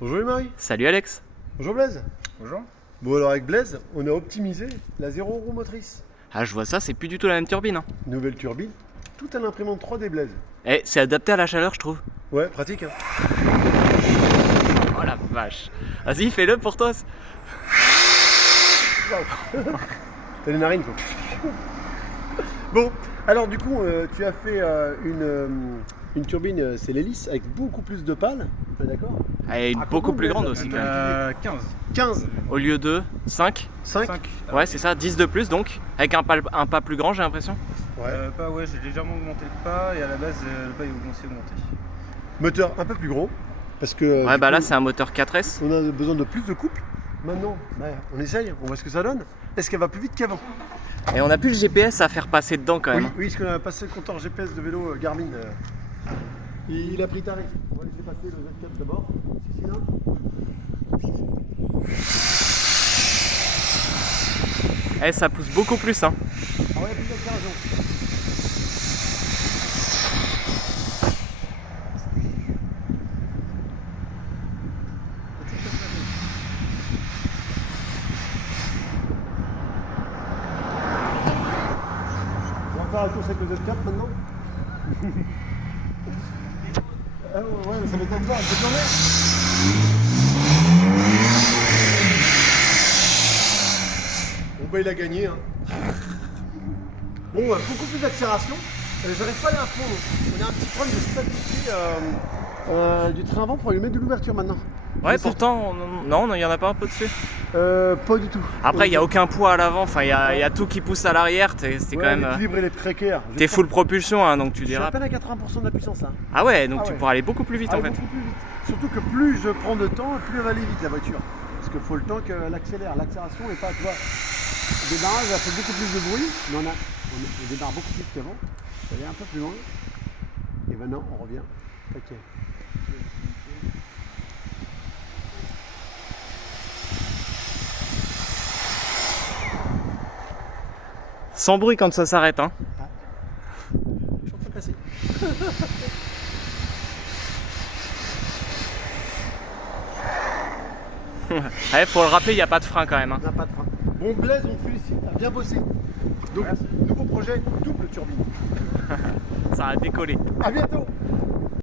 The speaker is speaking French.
Bonjour Marie. Salut Alex. Bonjour Blaise. Bonjour. Bon alors avec Blaise, on a optimisé la 0 roue motrice. Ah je vois ça, c'est plus du tout la même turbine. Hein. Nouvelle turbine, tout à l'imprimante 3D Blaise. Eh, c'est adapté à la chaleur je trouve. Ouais, pratique hein. Oh la vache. Vas-y, fais-le pour toi. T'as les narines quoi. Bon, alors du coup, tu as fait une turbine, c'est l'hélice, avec beaucoup plus de pales, d'accord? Elle est beaucoup plus grande aussi quand même. 15. 15, Au lieu de 5. 5. Ouais, c'est ça, 10 de plus donc. Avec un pas plus grand, j'ai l'impression. Ouais. Ouais, j'ai légèrement augmenté le pas et à la base, le pas est augmenté. Moteur un peu plus gros, parce que Ouais, du bah là coup, c'est un moteur 4S. on a besoin de plus de couple. Maintenant, on essaye, on voit ce que ça donne. Est-ce qu'elle va plus vite qu'avant? Et on a plus le GPS à faire passer dedans quand même. Oui, parce qu'on a passé le compteur GPS de vélo Garmin. Il a pris tarif. On va laisser passer le Z4 d'abord. Eh, ça pousse beaucoup plus hein. Ah ouais, plus d'accélération. On va faire la course avec le Z4 maintenant. Ah ouais, ça va être encore, elle peut tourner. Bon bah il a gagné hein. Bon, beaucoup plus d'accélération. J'arrive pas à aller à fond. On a un petit problème de stabilité du train avant pour lui mettre de l'ouverture maintenant. Ouais, Mais c'est- pourtant, non, il y en a pas un peu dessus. pas du tout. Après, il n'y a aucun poids à l'avant, enfin, il y a tout qui pousse à l'arrière. C'est Ouais, quand même. l'équilibre il est précaire. T'es full propulsion, hein, donc tu Je suis à dérapes. peine à 80% de la puissance là. Ah ouais, donc Ah tu ouais. pourras aller beaucoup plus vite en fait. Beaucoup plus vite. Surtout que plus je prends de temps, plus elle va aller vite la voiture. Parce qu'il faut le temps qu'elle accélère. L'accélération n'est pas, tu vois. Le démarrage, elle fait beaucoup plus de bruit, mais on démarre beaucoup plus qu'avant. On va aller un peu plus loin. Et maintenant, on revient. Ok. Sans bruit quand ça s'arrête. Hein. Je suis en train de passer. Ouais, faut le rappeler, il n'y a pas de frein quand même. Hein. On n'a pas de frein. Bon, Blaise, on te félicite, t'as bien bossé. Donc, nouveau projet, double turbine. Ça a décollé. À bientôt.